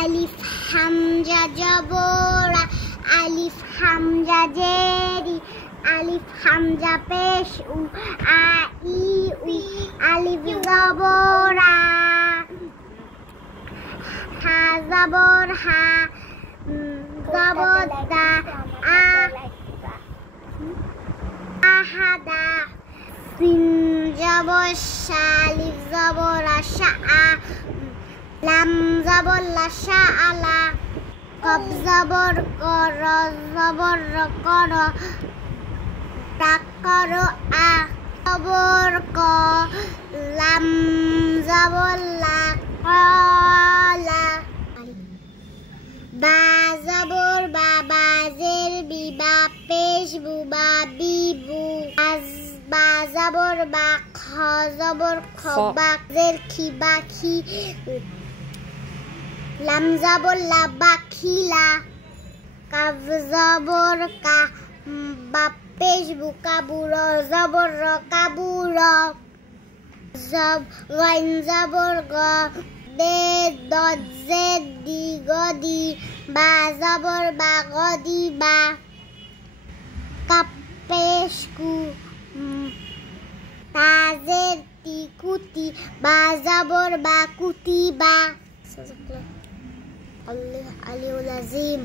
আলিফ হামজা জবরা আলিফ Hamza Jerry আলিফ হামজা পেশ উ আ ই উ আলিফ জবরা হা জবর হা জবর দা আহাদা সিন জবর শা আলিফ জবর শা আ লাম জবর লা শা আলা কব জবর কর জবর কর তাকর আ জবর ক লাম জবর লা কলা বা জবর বা জের বি বা পেশ বু বা বিবু বা জবর বা খ জবর খ বা জের খি বা খি লাম জবর লা বা খিলা কাফ জবর কা বা পেশ বু কাবুর জবর র কাবুর জব গাইন জবর গ দে দদ জেদ দি গদি বা জবর বা গদি বা কাপ পেশ কু তাজের তি কুতি বা জবর বা কুতি বা আল্লাহ আলিউল আজিম।